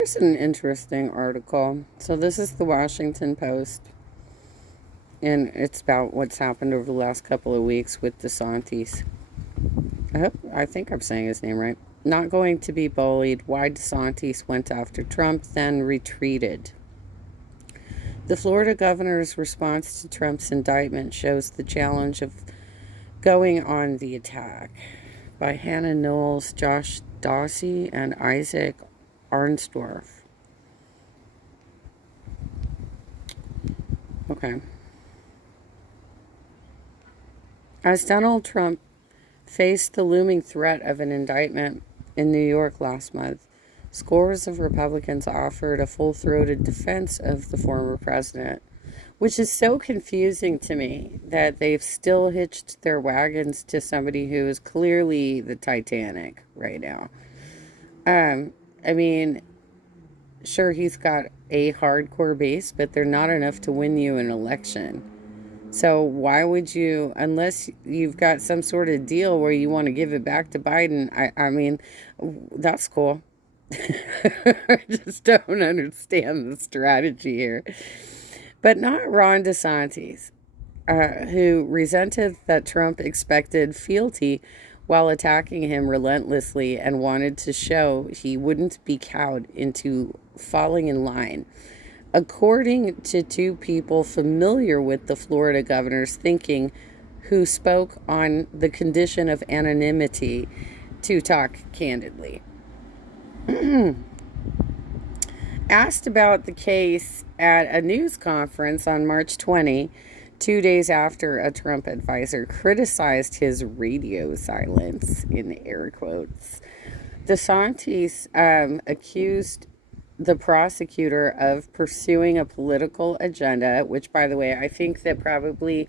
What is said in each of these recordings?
Here's an interesting article. So this is the Washington Post, and it's about what's happened over the last couple of weeks with DeSantis. I think I'm saying his name right. Not going to be bullied. Why DeSantis went after Trump, then retreated. The Florida governor's response to Trump's indictment shows the challenge of going on the attack by Hannah Knowles, Josh Dawsey, and Isaac Arnsdorf. Okay. As Donald Trump faced the looming threat of an indictment in New York last month, scores of Republicans offered a full-throated defense of the former president, which is so confusing to me that they've still hitched their wagons to somebody who is clearly the Titanic right now. I mean, sure, he's got a hardcore base, but they're not enough to win you an election. So why would you, unless you've got some sort of deal where you want to give it back to Biden? I mean, that's cool. I just don't understand the strategy here. But not Ron DeSantis, who resented that Trump expected fealty while attacking him relentlessly and wanted to show he wouldn't be cowed into falling in line. According to two people familiar with the Florida governor's thinking, who spoke on the condition of anonymity to talk candidly. Asked about the case at a news conference on March 20, 2 days after a Trump advisor criticized his radio silence, in air quotes, DeSantis accused the prosecutor of pursuing a political agenda, which, by the way, I think that probably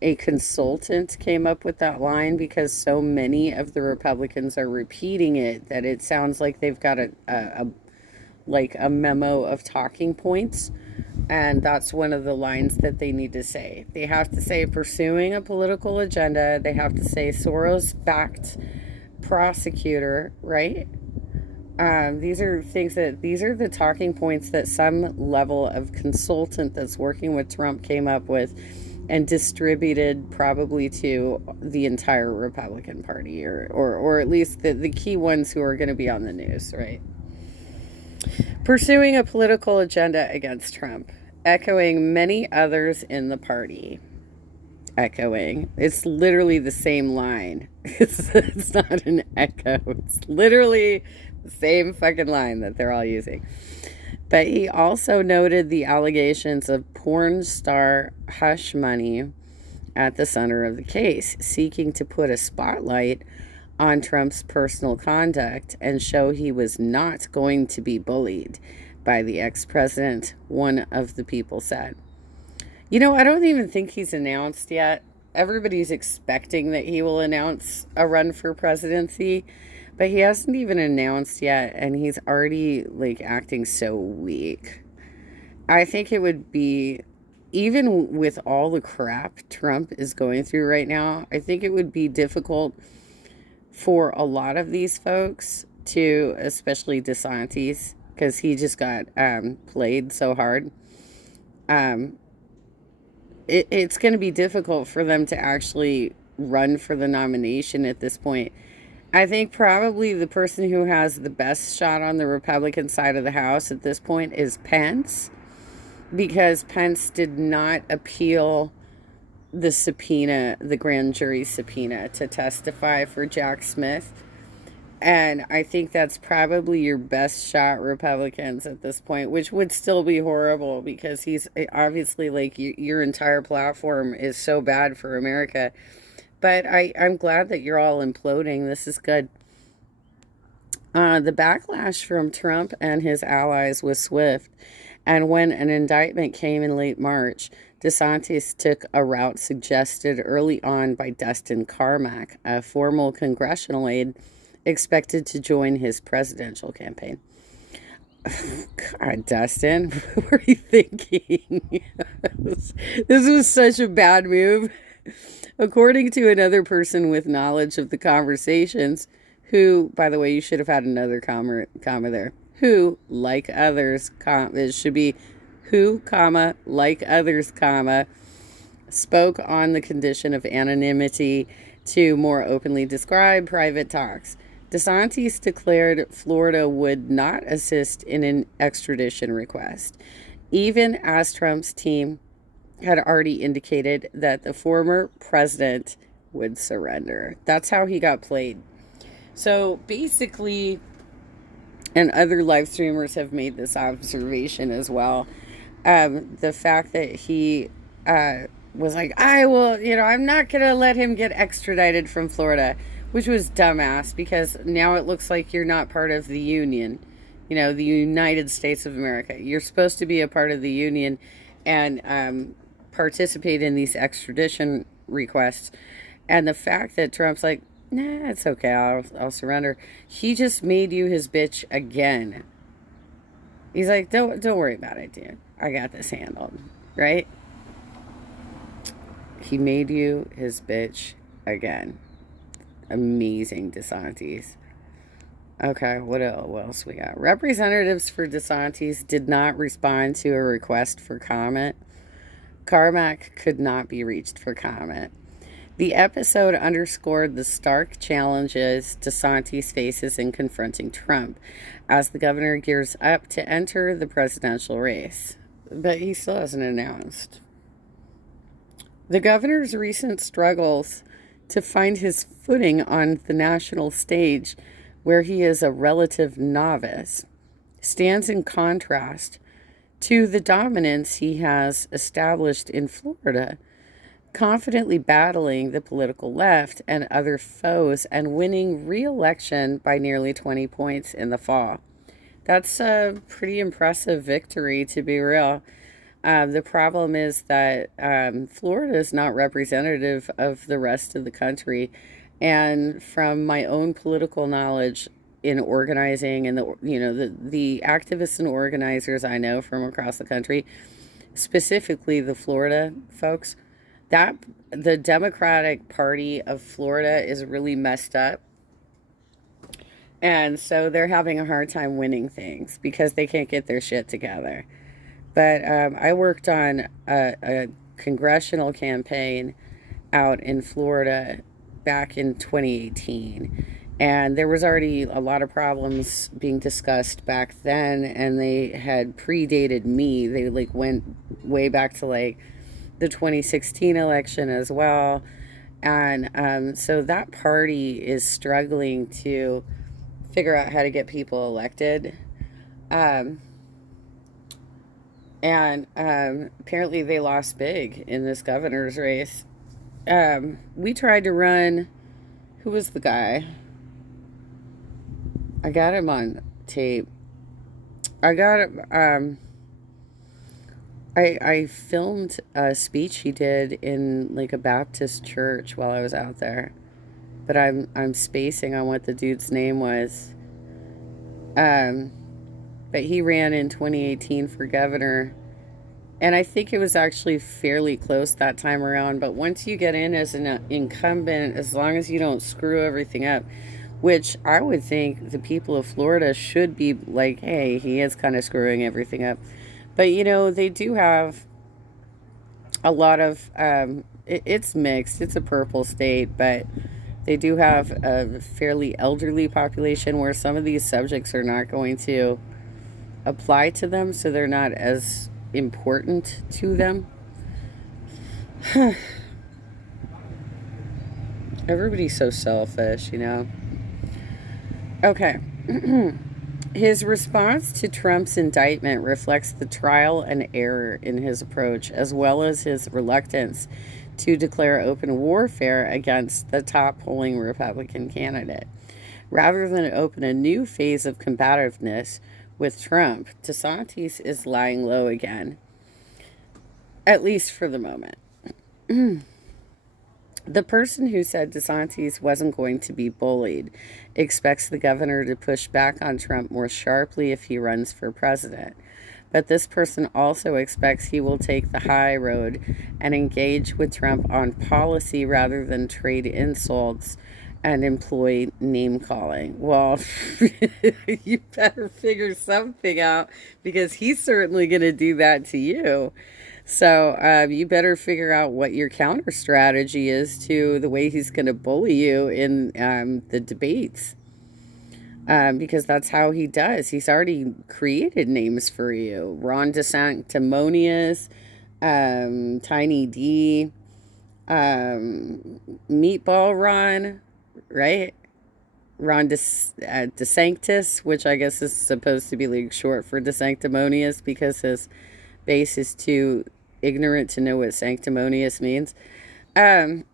a consultant came up with that line because so many of the Republicans are repeating it that it sounds like they've got a memo of talking points, and that's one of the lines that they need to say. They have to say pursuing a political agenda. They have to say Soros-backed prosecutor, right? These are the talking points that some level of consultant that's working with Trump came up with and distributed probably to the entire Republican Party, or at least the key ones who are going to be on the news, right? Pursuing a political agenda against Trump, echoing many others in the party. Echoing. It's literally the same line. It's not an echo. It's literally the same fucking line that they're all using. But he also noted the allegations of porn star hush money at the center of the case, seeking to put a spotlight on Trump's personal conduct and show he was not going to be bullied by the ex-president, one of the people said. You know, I don't even think he's announced yet. Everybody's expecting that he will announce a run for presidency, but he hasn't even announced yet, and he's already, acting so weak. I think it would be, even with all the crap Trump is going through right now, I think it would be difficult for a lot of these folks to, especially DeSantis, because he just got played so hard. It's going to be difficult for them to actually run for the nomination at this point. I think probably the person who has the best shot on the Republican side of the House at this point is Pence, because Pence did not appeal the subpoena, the grand jury subpoena, to testify for Jack Smith. And I think that's probably your best shot, Republicans, at this point, which would still be horrible because he's obviously, your entire platform is so bad for America. But I'm glad that you're all imploding. This is good. The backlash from Trump and his allies was swift. And when an indictment came in late March, DeSantis took a route suggested early on by Dustin Carmack, a former congressional aide expected to join his presidential campaign. God, Dustin, what were you thinking? This was such a bad move. According to another person with knowledge of the conversations, who, by the way, you should have had another comma there, who, like others, it should be who, comma, like others, comma, spoke on the condition of anonymity to more openly describe private talks. DeSantis declared Florida would not assist in an extradition request, even as Trump's team had already indicated that the former president would surrender. That's how he got played. So basically, and other live streamers have made this observation as well. The fact that he was like, I will, I'm not going to let him get extradited from Florida, which was dumbass because now it looks like you're not part of the Union, the United States of America. You're supposed to be a part of the Union and participate in these extradition requests. And the fact that Trump's like, nah, it's okay, I'll surrender. He just made you his bitch again. He's like, don't worry about it, dude. I got this handled, right? He made you his bitch again. Amazing, DeSantis. Okay, what else we got? Representatives for DeSantis did not respond to a request for comment. Carmack could not be reached for comment. The episode underscored the stark challenges DeSantis faces in confronting Trump as the governor gears up to enter the presidential race. But he still hasn't announced. The governor's recent struggles to find his footing on the national stage, where he is a relative novice, stands in contrast to the dominance he has established in Florida, confidently battling the political left and other foes and winning re-election by nearly 20 points in the fall. That's a pretty impressive victory, to be real. The problem is that Florida is not representative of the rest of the country. And from my own political knowledge in organizing and the activists and organizers I know from across the country, specifically the Florida folks, that the Democratic Party of Florida is really messed up. And so they're having a hard time winning things because they can't get their shit together. But I worked on a congressional campaign out in Florida back in 2018. And there was already a lot of problems being discussed back then, and they had predated me. They went way back to the 2016 election as well. And so that party is struggling to figure out how to get people elected. And apparently they lost big in this governor's race. We tried to run, who was the guy? I got him on tape. I filmed a speech he did in a Baptist church while I was out there. But I'm spacing on what the dude's name was. But he ran in 2018 for governor. And I think it was actually fairly close that time around. But once you get in as an incumbent, as long as you don't screw everything up, which I would think the people of Florida should be like, hey, he is kind of screwing everything up. But, they do have a lot of, it's mixed. It's a purple state, but they do have a fairly elderly population where some of these subjects are not going to apply to them, so they're not as important to them. Everybody's so selfish, Okay. His response to Trump's indictment reflects the trial and error in his approach, as well as his reluctance to declare open warfare against the top polling Republican candidate. Rather than open a new phase of combativeness with Trump, DeSantis is lying low again, at least for the moment. The person who said DeSantis wasn't going to be bullied expects the governor to push back on Trump more sharply if he runs for president. But this person also expects he will take the high road and engage with Trump on policy rather than trade insults and employ name calling. Well, you better figure something out because he's certainly going to do that to you. So you better figure out what your counter strategy is to the way he's going to bully you in the debates. Because that's how he does. He's already created names for you. Ron DeSantis, Tiny D, Meatball Ron, right? Ron DeSantis, which I guess is supposed to be like short for DeSanctimonious because his base is too ignorant to know what sanctimonious means. Um,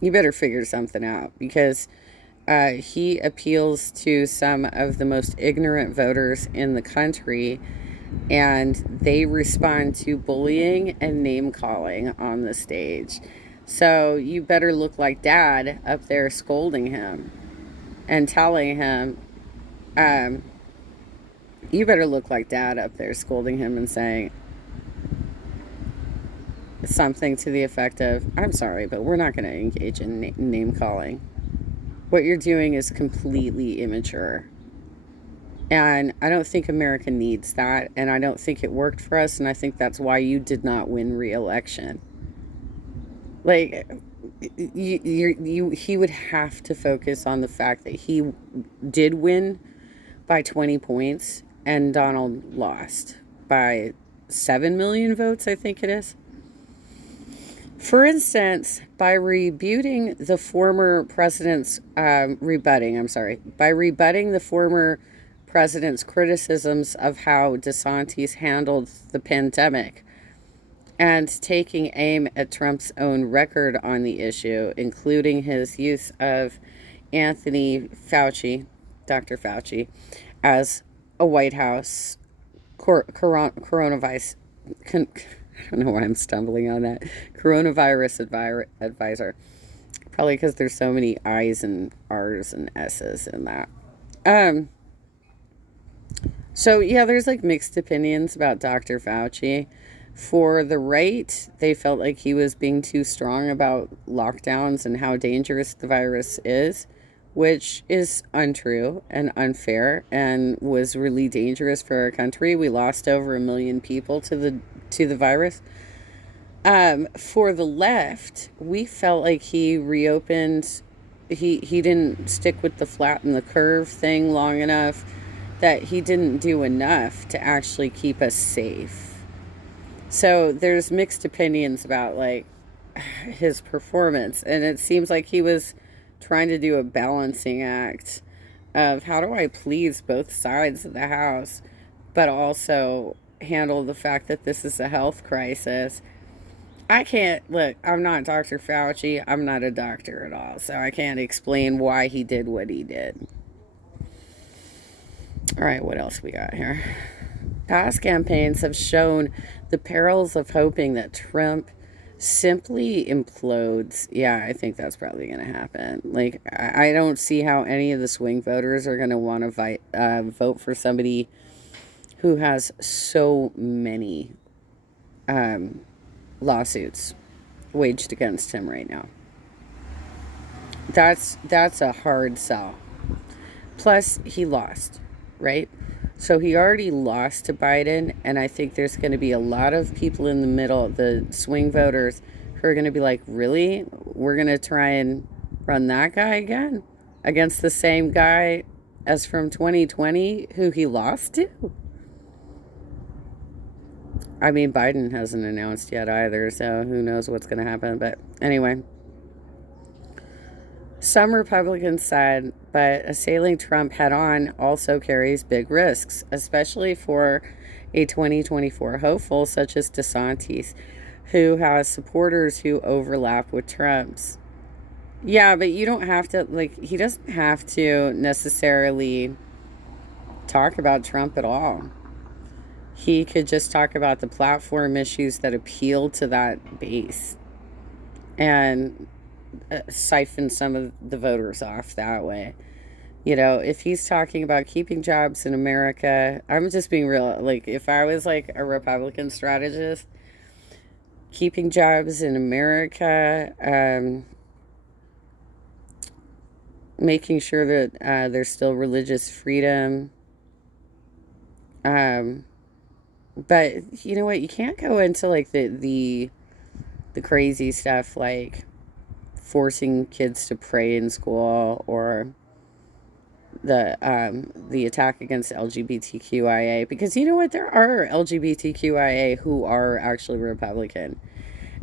you better figure something out because he appeals to some of the most ignorant voters in the country, and they respond to bullying and name calling on the stage. So you better look like dad up there scolding him and telling him, um, you better look like dad up there scolding him and saying something to the effect of, I'm sorry, but we're not going to engage in name calling. What you're doing is completely immature. And I don't think America needs that. And I don't think it worked for us. And I think that's why you did not win re-election. Like, he would have to focus on the fact that he did win by 20 points and Donald lost by 7 million votes, I think it is. For instance, by rebutting the former president's by rebutting the former president's criticisms of how DeSantis handled the pandemic and taking aim at Trump's own record on the issue, including his use of Anthony Fauci, Dr. Fauci, as a White House coronavirus. I don't know why I'm stumbling on that. Coronavirus advisor. Probably because there's so many I's and R's and S's in that. So, yeah, there's like mixed opinions about Dr. Fauci. For the right, they felt like he was being too strong about lockdowns and how dangerous the virus is, which is untrue and unfair and was really dangerous for our country. We lost over 1 million people to the virus. For the left, we felt like he reopened. He didn't stick with the flatten the curve thing long enough, that he didn't do enough to actually keep us safe. So there's mixed opinions about like his performance, and it seems like he was trying to do a balancing act of how do I please both sides of the house, but also handle the fact that this is a health crisis. I can't, look, I'm not Dr. Fauci. I'm not a doctor at all, so I can't explain why he did what he did. All right, what else we got here? Past campaigns have shown the perils of hoping that Trump simply implodes. Yeah, I think that's probably going to happen. Like, I don't see how any of the swing voters are going to want to vote for somebody who has so many lawsuits waged against him right now. That's a hard sell. Plus, he lost, right? So he already lost to Biden, and I think there's going to be a lot of people in the middle, the swing voters, who are going to be like, really? We're going to try and run that guy again against the same guy as from 2020 who he lost to? I mean, Biden hasn't announced yet either, so who knows what's going to happen. But anyway, some Republicans said, but assailing Trump head on also carries big risks, especially for a 2024 hopeful such as DeSantis, who has supporters who overlap with Trump's. Yeah, but you don't have to, like, he doesn't have to necessarily talk about Trump at all. He could just talk about the platform issues that appeal to that base and siphon some of the voters off that way. You know, if he's talking about keeping jobs in America, I'm just being real. Like, if I was like a Republican strategist, keeping jobs in America, making sure that there's still religious freedom. Um, but you know what? You can't go into like the crazy stuff like forcing kids to pray in school, or the attack against LGBTQIA, because you know what, there are LGBTQIA who are actually Republican,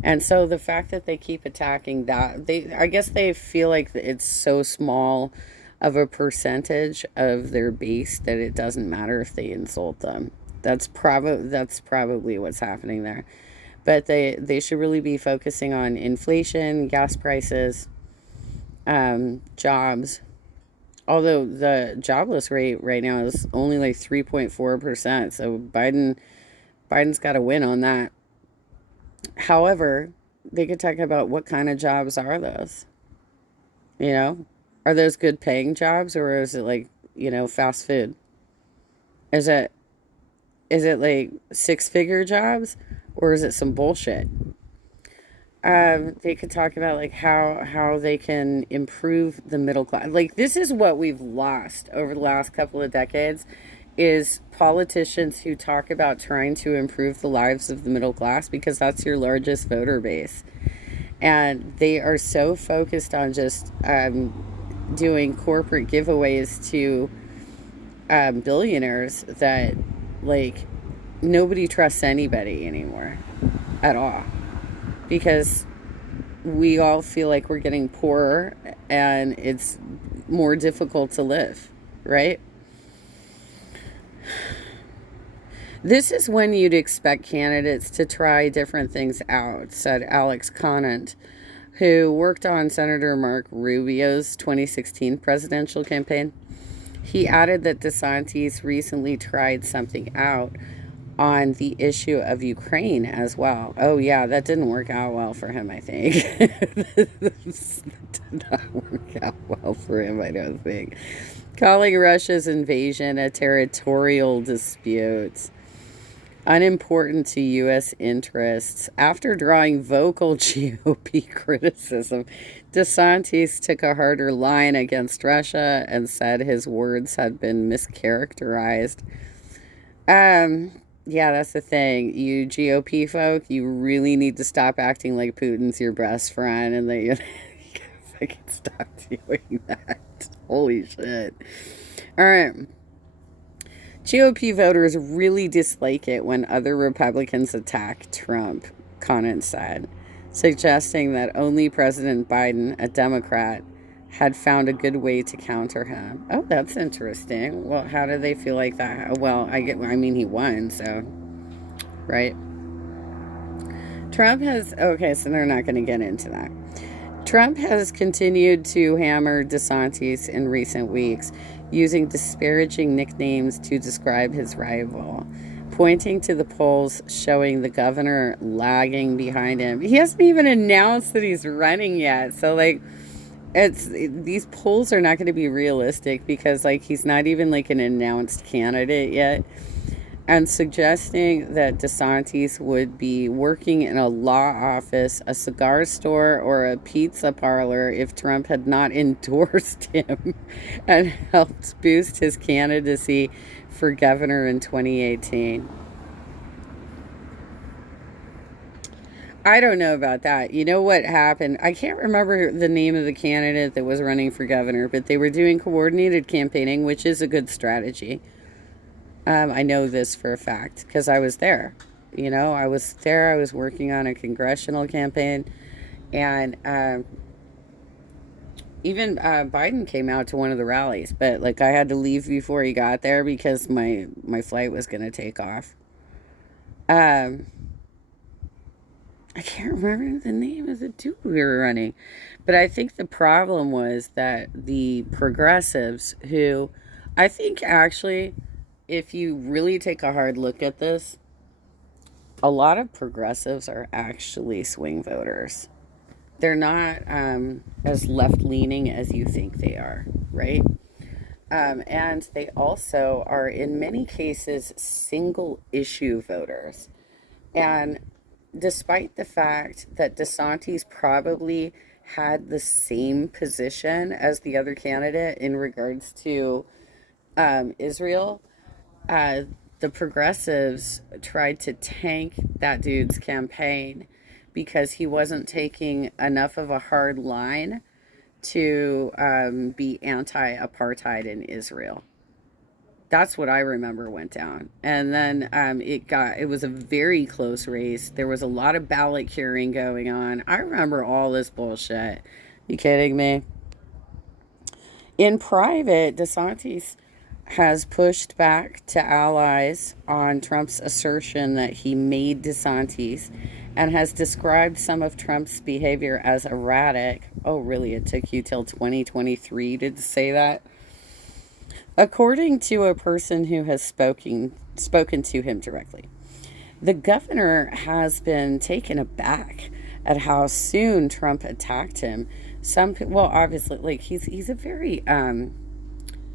and so the fact that they keep attacking that, they, I guess they feel like it's so small of a percentage of their base that it doesn't matter if they insult them. That's probably what's happening there. But they should really be focusing on inflation, gas prices, jobs. Although the jobless rate right now is only like 3.4%, so Biden's got to win on that. However, they could talk about what kind of jobs are those. You know, are those good paying jobs, or is it like, fast food? Is it is it like six figure jobs, or is it some bullshit? They could talk about like how they can improve the middle class. Like, this is what we've lost over the last couple of decades, is politicians who talk about trying to improve the lives of the middle class, because that's your largest voter base. And they are so focused on just doing corporate giveaways to billionaires that, like, nobody trusts anybody anymore at all, because we all feel like we're getting poorer and it's more difficult to live, right? This is when you'd expect candidates to try different things out, said Alex Conant, who worked on Senator Mark Rubio's 2016 presidential campaign. He added that DeSantis recently tried something out on the issue of Ukraine as well. Oh, yeah, that didn't work out well for him, I think. That did not work out well for him, I don't think. Calling Russia's invasion a territorial dispute, unimportant to U.S. interests. After drawing vocal GOP criticism, DeSantis took a harder line against Russia and said his words had been mischaracterized. Yeah, that's the thing. You GOP folk, you really need to stop acting like Putin's your best friend, and that you can stop doing that. Holy shit. All right. GOP voters really dislike it when other Republicans attack Trump, Conant said, suggesting that only President Biden, a Democrat, had found a good way to counter him. Oh, that's interesting. Well, how do they feel like that? Well, I mean, he won, so, right? Trump has, okay, so they're not going to get into that. Trump has continued to hammer DeSantis in recent weeks, using disparaging nicknames to describe his rival, pointing to the polls showing the governor lagging behind him. He hasn't even announced that he's running yet, so like, these polls are not going to be realistic, because like he's not even like an announced candidate yet. And suggesting that DeSantis would be working in a law office, a cigar store, or a pizza parlor if Trump had not endorsed him and helped boost his candidacy for governor in 2018. I don't know about that. You know what happened? I can't remember the name of the candidate that was running for governor, but they were doing coordinated campaigning, which is a good strategy. I know this for a fact because I was there. I was there. I was working on a congressional campaign, and even Biden came out to one of the rallies, but like I had to leave before he got there because my flight was going to take off. I can't remember the name of the dude we were running, but I think the problem was that the progressives, who I think actually, if you really take a hard look at this, a lot of progressives are actually swing voters. They're not as left-leaning as you think they are, right? And they also are, in many cases, single-issue voters. And despite the fact that DeSantis probably had the same position as the other candidate in regards to Israel, uh, the progressives tried to tank that dude's campaign because he wasn't taking enough of a hard line to be anti-apartheid in Israel. That's what I remember went down. And then it was a very close race. There was a lot of ballot curing going on. I remember all this bullshit. You kidding me? In private, DeSantis has pushed back to allies on Trump's assertion that he made DeSantis and has described some of Trump's behavior as erratic. Oh, really? It took you till 2023 to say that? According to a person who has spoken to him directly, the governor has been taken aback at how soon Trump attacked him. Well, obviously, like he's a very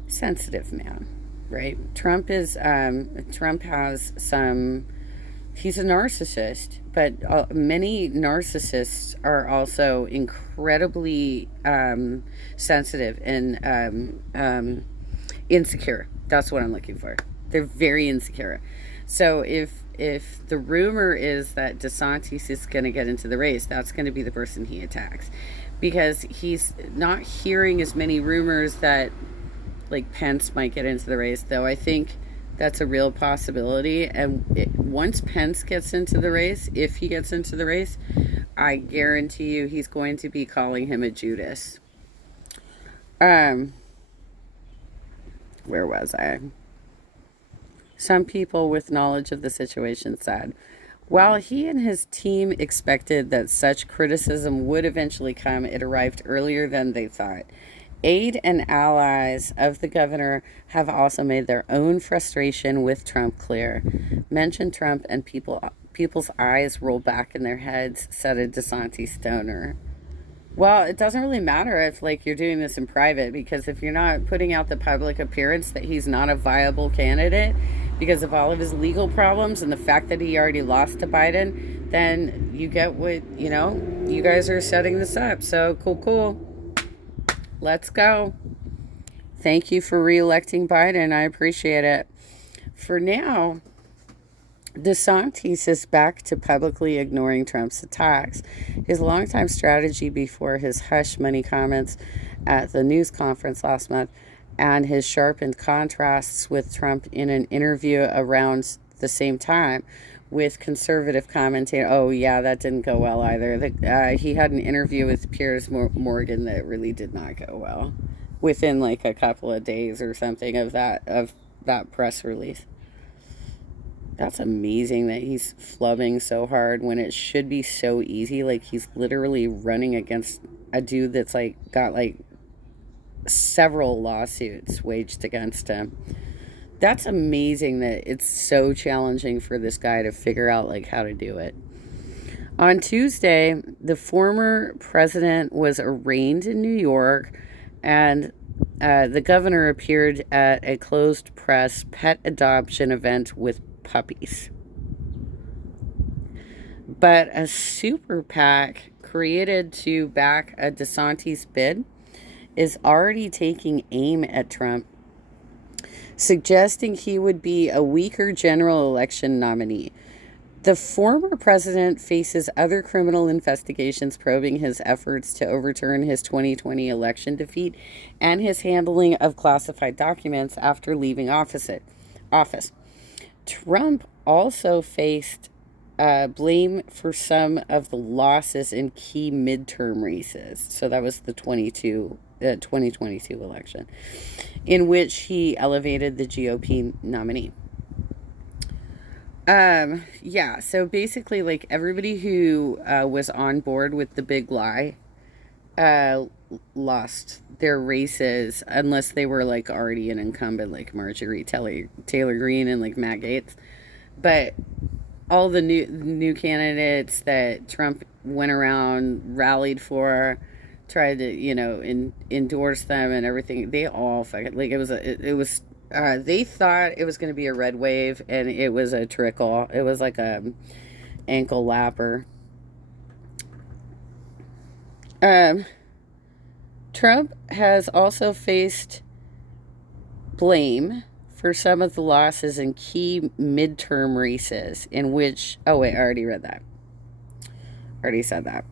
sensitive man, right? Trump has some. He's a narcissist, but many narcissists are also incredibly sensitive and insecure. That's what I'm looking for. They're very insecure. So if the rumor is that DeSantis is going to get into the race, that's going to be the person he attacks, because he's not hearing as many rumors that like Pence might get into the race. Though I think that's a real possibility. And once Pence gets into the race, if he gets into the race, I guarantee you he's going to be calling him a Judas. Where was I? Some people with knowledge of the situation said, while he and his team expected that such criticism would eventually come, it arrived earlier than they thought. Aide and allies of the governor have also made their own frustration with Trump clear. Mention Trump and people's eyes roll back in their heads, said a DeSantis donor. Well, it doesn't really matter if like you're doing this in private, because if you're not putting out the public appearance that he's not a viable candidate because of all of his legal problems and the fact that he already lost to Biden, then you get what, you guys are setting this up. So cool. Let's go. Thank you for re-electing Biden. I appreciate it. For now, DeSantis is back to publicly ignoring Trump's attacks. His longtime strategy before his hush money comments at the news conference last month and his sharpened contrasts with Trump in an interview around the same time with conservative commentator. Oh, yeah, that didn't go well either. He had an interview with Piers Morgan that really did not go well within like a couple of days or something of that press release. That's amazing that he's flubbing so hard when it should be so easy. Like, he's literally running against a dude that's like got like several lawsuits waged against him. That's amazing that it's so challenging for this guy to figure out like how to do it. On Tuesday, the former president was arraigned in New York, and the governor appeared at a closed press pet adoption event with puppies. But a super PAC created to back a DeSantis bid is already taking aim at Trump, suggesting he would be a weaker general election nominee. The former president faces other criminal investigations probing his efforts to overturn his 2020 election defeat and his handling of classified documents after leaving office. Trump also faced blame for some of the losses in key midterm races. So that was the 2022 election, in which he elevated the GOP nominee. Yeah, so basically, like, everybody who was on board with the big lie lost their races, unless they were like already an incumbent, like Marjorie Taylor Greene and like Matt Gaetz. But all the new candidates that Trump went around, rallied for, tried to endorse them and everything, they all fucking, like, it was they thought it was going to be a red wave, and it was a trickle. It was like a ankle lapper. Um, Trump has also faced blame for some of the losses in key midterm races in which, oh wait, I already read that. Already said that.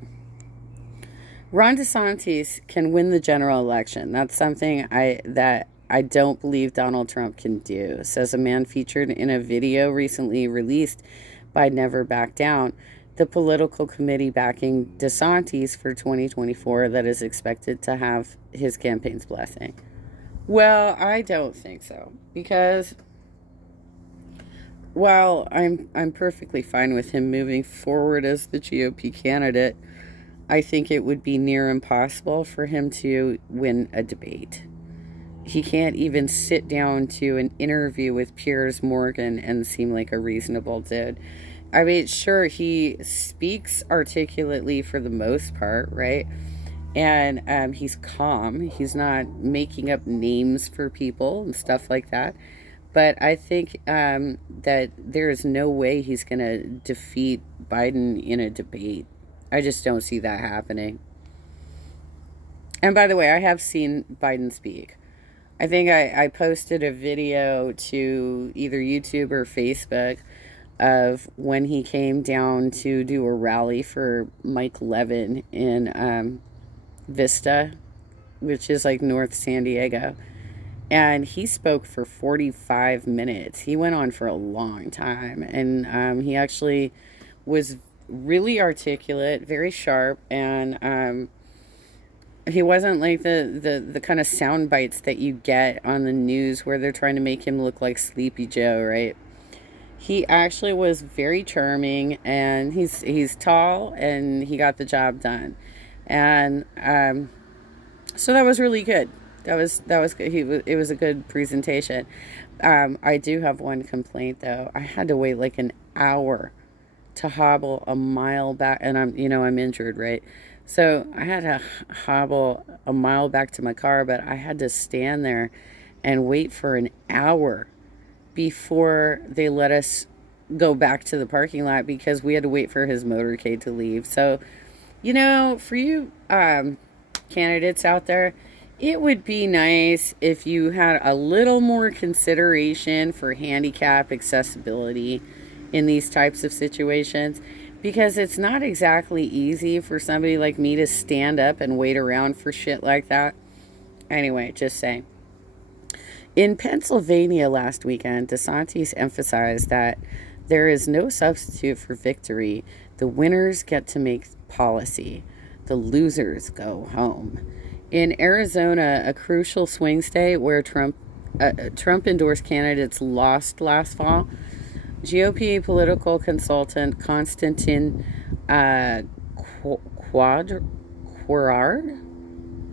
Ron DeSantis can win the general election. That's something I don't believe Donald Trump can do, says a man featured in a video recently released by Never Back Down, the political committee backing DeSantis for 2024 that is expected to have his campaign's blessing. Well, I don't think so, because while I'm perfectly fine with him moving forward as the GOP candidate, I think it would be near impossible for him to win a debate. He can't even sit down to an interview with Piers Morgan and seem like a reasonable dude. I mean, sure, he speaks articulately for the most part, right? And he's calm. He's not making up names for people and stuff like that. But I think that there is no way he's going to defeat Biden in a debate. I just don't see that happening. And by the way, I have seen Biden speak. I think I posted a video to either YouTube or Facebook of when he came down to do a rally for Mike Levin in Vista, which is like North San Diego. And he spoke for 45 minutes. He went on for a long time. And he actually was really articulate, very sharp, and he wasn't like the kind of sound bites that you get on the news where they're trying to make him look like Sleepy Joe, right? He actually was very charming, and he's tall, and he got the job done. And so that was really good. That was good. It was a good presentation. I do have one complaint though. I had to wait like an hour to hobble a mile back, and I'm injured, right? So I had to hobble a mile back to my car, but I had to stand there and wait for an hour before they let us go back to the parking lot because we had to wait for his motorcade to leave. So, for you candidates out there, it would be nice if you had a little more consideration for handicap accessibility in these types of situations, because it's not exactly easy for somebody like me to stand up and wait around for shit like that. Anyway, just saying. In Pennsylvania last weekend, DeSantis emphasized that there is no substitute for victory. The winners get to make policy. The losers go home. In Arizona, a crucial swing state where Trump endorsed candidates lost last fall, GOP political consultant Konstantin Quirard,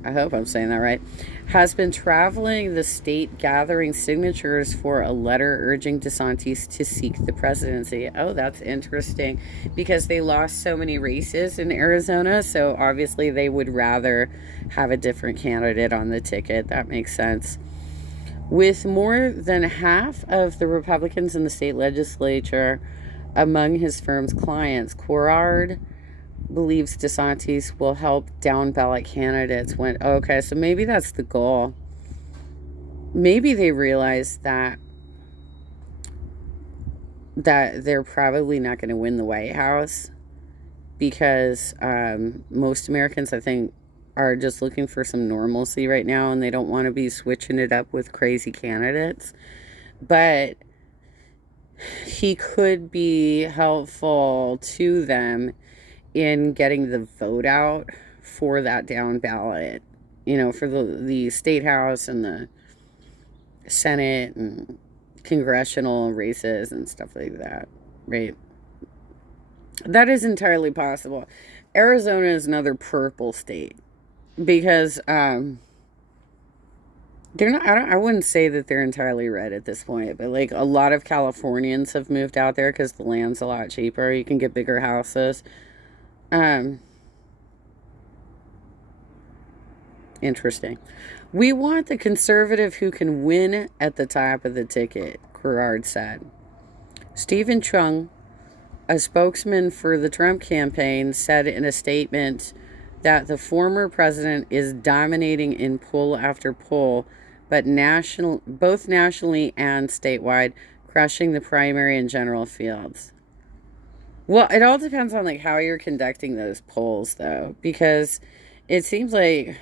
I hope I'm saying that right, has been traveling the state gathering signatures for a letter urging DeSantis to seek the presidency. Oh, that's interesting, because they lost so many races in Arizona, so obviously they would rather have a different candidate on the ticket. That makes sense. With more than half of the Republicans in the state legislature among his firm's clients, Quirard believes DeSantis will help down ballot candidates okay, so maybe that's the goal. Maybe they realize that they're probably not going to win the White House because most Americans, I think, are just looking for some normalcy right now, and they don't want to be switching it up with crazy candidates. But he could be helpful to them in getting the vote out for that down ballot, for the state house and the Senate and congressional races and stuff like that, right? That is entirely possible. Arizona is another purple state because they're not, I wouldn't say that they're entirely red at this point, but like a lot of Californians have moved out there because the land's a lot cheaper. You can get bigger houses. Interesting. We want the conservative who can win at the top of the ticket, Quirard said. Stephen Chung, a spokesman for the Trump campaign, said in a statement that the former president is dominating in poll after poll, but both nationally and statewide, crushing the primary and general fields. Well, it all depends on like how you're conducting those polls, though, because it seems like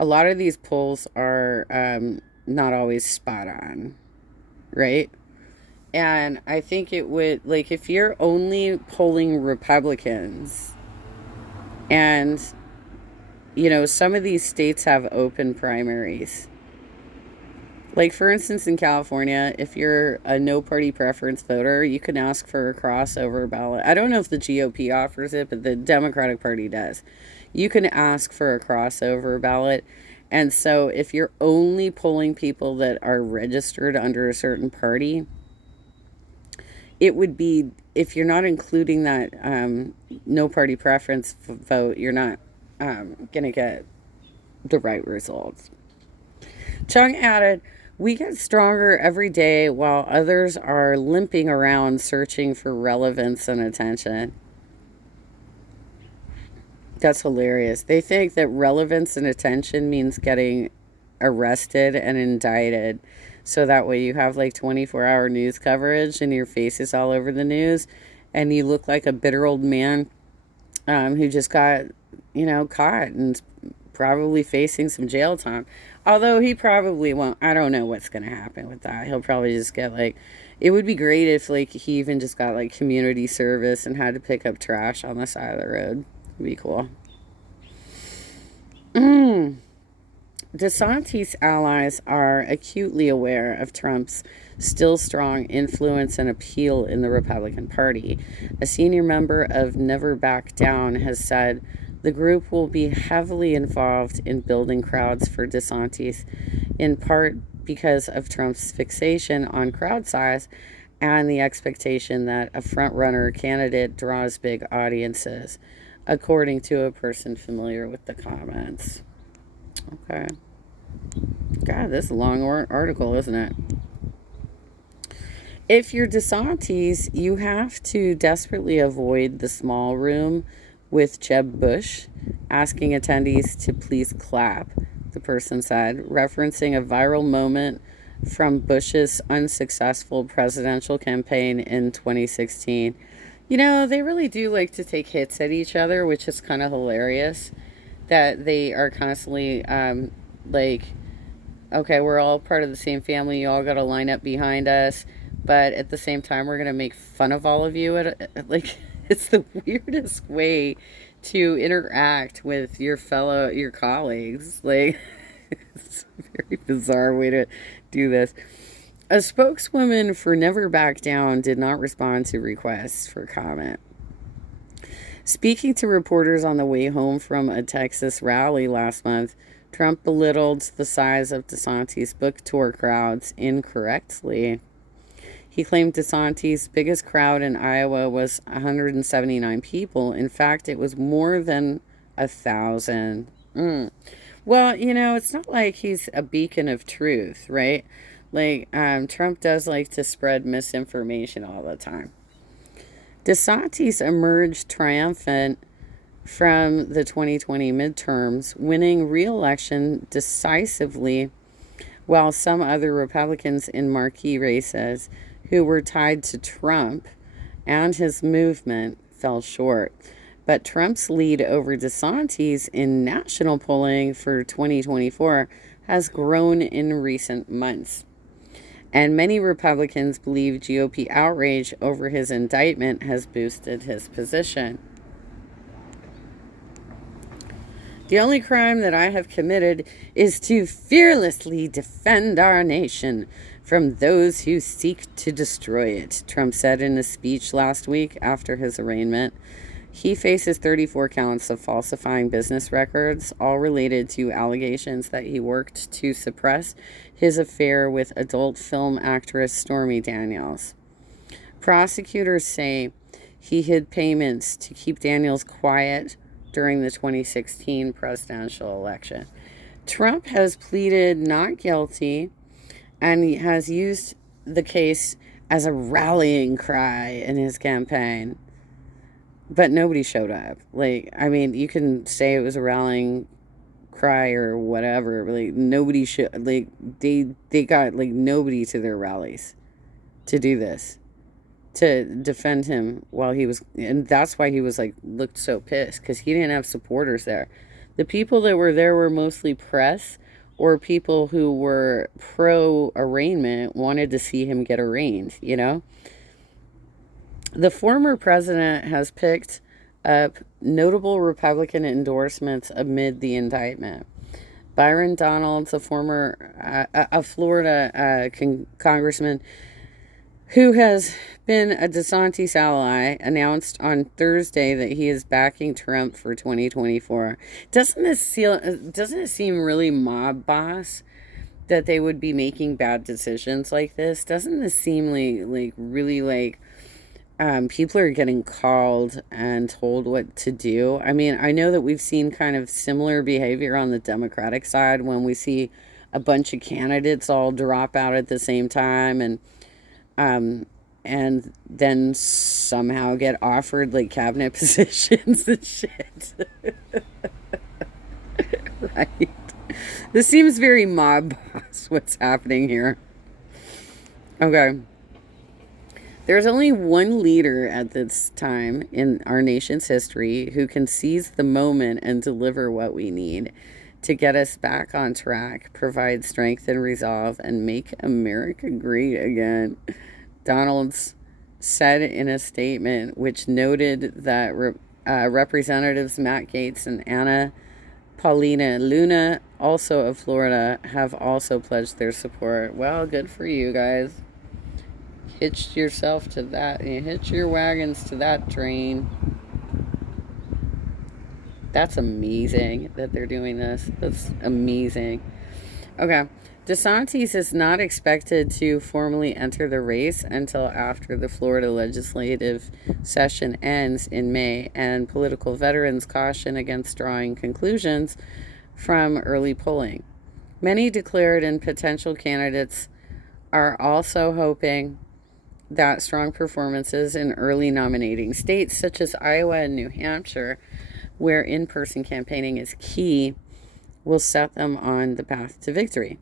a lot of these polls are not always spot on, right? And I think it would, like, if you're only polling Republicans, and, some of these states have open primaries. Like, for instance, in California, if you're a no party preference voter, you can ask for a crossover ballot. I don't know if the GOP offers it, but the Democratic Party does. You can ask for a crossover ballot. And so if you're only polling people that are registered under a certain party, it would be, if you're not including that no party preference vote, you're not going to get the right results. Chung added, "We get stronger every day while others are limping around searching for relevance and attention." That's hilarious. They think that relevance and attention means getting arrested and indicted. So that way you have like 24-hour news coverage and your face is all over the news and you look like a bitter old man who just got, caught and probably facing some jail time. Although he probably won't. I don't know what's going to happen with that. He'll probably just get like, it would be great if like he even just got like community service and had to pick up trash on the side of the road. It'd be cool. DeSantis' allies are acutely aware of Trump's still strong influence and appeal in the Republican Party. A senior member of Never Back Down has said the group will be heavily involved in building crowds for DeSantis, in part because of Trump's fixation on crowd size and the expectation that a front-runner candidate draws big audiences, according to a person familiar with the comments. Okay. God, this is a long article, isn't it? If you're DeSantis, you have to desperately avoid the small room with Jeb Bush, asking attendees to please clap, the person said, referencing a viral moment from Bush's unsuccessful presidential campaign in 2016. They really do like to take hits at each other, which is kind of hilarious. That they are constantly like, okay, we're all part of the same family. You all got to line up behind us. But at the same time, we're going to make fun of all of you. It's the weirdest way to interact with your colleagues. Like, it's a very bizarre way to do this. A spokeswoman for Never Back Down did not respond to requests for comment. Speaking to reporters on the way home from a Texas rally last month, Trump belittled the size of DeSantis' book tour crowds incorrectly. He claimed DeSantis' biggest crowd in Iowa was 179 people. In fact, it was more than 1,000. Well, it's not like he's a beacon of truth, right? Like, Trump does like to spread misinformation all the time. DeSantis emerged triumphant from the 2020 midterms, winning re-election decisively, while some other Republicans in marquee races who were tied to Trump and his movement fell short. But Trump's lead over DeSantis in national polling for 2024 has grown in recent months. And many Republicans believe GOP outrage over his indictment has boosted his position. The only crime that I have committed is to fearlessly defend our nation from those who seek to destroy it, Trump said in a speech last week after his arraignment. He faces 34 counts of falsifying business records, all related to allegations that he worked to suppress his affair with adult film actress Stormy Daniels. Prosecutors say he hid payments to keep Daniels quiet during the 2016 presidential election. Trump has pleaded not guilty, and he has used the case as a rallying cry in his campaign. but nobody showed up. Like, I mean, you can say it was a rallying cry or whatever, but like nobody should, like, they got like nobody to their rallies to do this, to defend him while he was, and that's why he was like looked so pissed, because he didn't have supporters there. The people that were there were mostly press or people who were pro arraignment, wanted to see him get arraigned, you know. The former president has picked up notable Republican endorsements amid the indictment. Byron Donalds, a former a Florida congressman who has been a DeSantis ally, announced on Thursday that he is backing Trump for 2024. Doesn't it seem really mob boss that they would be making bad decisions like this? Doesn't this seem like really like people are getting called and told what to do? I mean, I know that we've seen kind of similar behavior on the Democratic side when we see a bunch of candidates all drop out at the same time, um, and then somehow get offered like cabinet positions and shit. Right? This seems very mob boss, what's happening here. Okay. There's only one leader at this time in our nation's history who can seize the moment and deliver what we need to get us back on track, provide strength and resolve, and make America great again. Donalds said in a statement which noted that Representatives Matt Gaetz and Anna Paulina Luna, also of Florida, have also pledged their support. Well, good for you guys. Hitched yourself to that. You hitch your wagons to that train. That's amazing that they're doing this. That's amazing. Okay. DeSantis is not expected to formally enter the race until after the Florida legislative session ends in May, and political veterans caution against drawing conclusions from early polling. Many declared and potential candidates are also hoping that strong performances in early nominating states such as Iowa and New Hampshire, where in-person campaigning is key, will set them on the path to victory.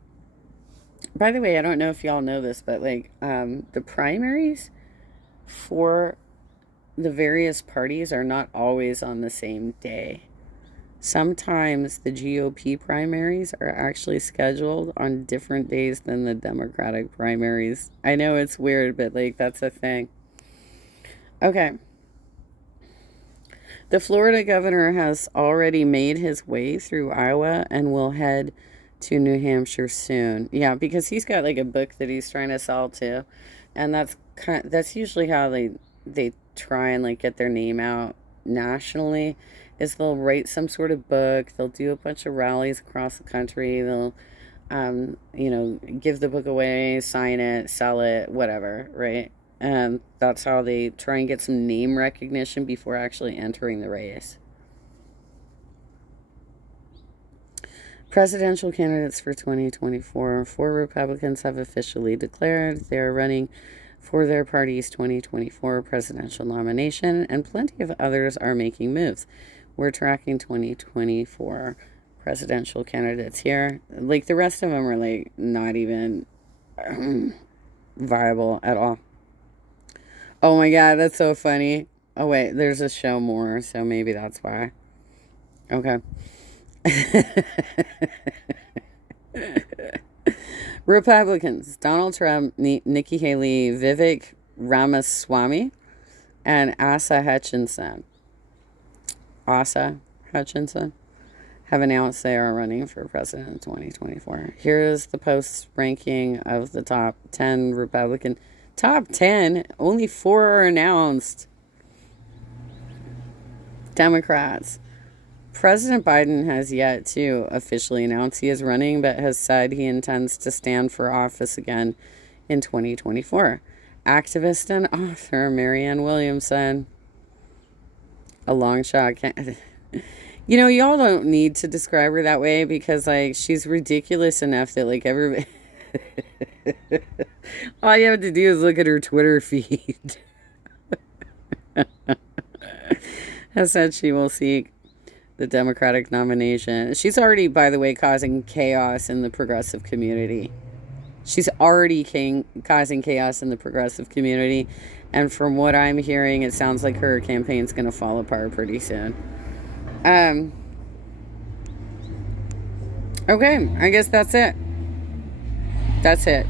By the way, I don't know if y'all know this, but like the primaries for the various parties are not always on the same day. Sometimes the GOP primaries are actually scheduled on different days than the Democratic primaries. I know it's weird, but like that's a thing. Okay. The Florida governor has already made his way through Iowa and will head to New Hampshire soon. Yeah, because he's got like a book that he's trying to sell too. And that's usually how they try and like get their name out nationally, is they'll write some sort of book, they'll do a bunch of rallies across the country, they'll give the book away, sign it, sell it, whatever, right? And that's how they try and get some name recognition before actually entering the race. Presidential candidates for 2024. 4 Republicans have officially declared they are running for their party's 2024 presidential nomination, and plenty of others are making moves. We're tracking 2024 presidential candidates here. Like the rest of them are like not even viable at all. Oh my god, that's so funny. Oh wait, there's a show more, so maybe that's why. Okay. Republicans: Donald Trump, Nikki Haley, Vivek Ramaswamy, and Asa Hutchinson have announced they are running for president in 2024. Here is the Post's ranking of the top 10 Republican. Top 10? Only 4 are announced. Democrats. President Biden has yet to officially announce he is running, but has said he intends to stand for office again in 2024. Activist and author Marianne Williamson. A long shot. Y'all don't need to describe her that way, because like she's ridiculous enough that like everybody all you have to do is look at her Twitter feed. has said she will seek the Democratic nomination. She's already, by the way, causing chaos in the progressive community. She's already causing chaos in the progressive community. And from what I'm hearing, it sounds like her campaign's going to fall apart pretty soon. Okay, I guess that's it. That's it.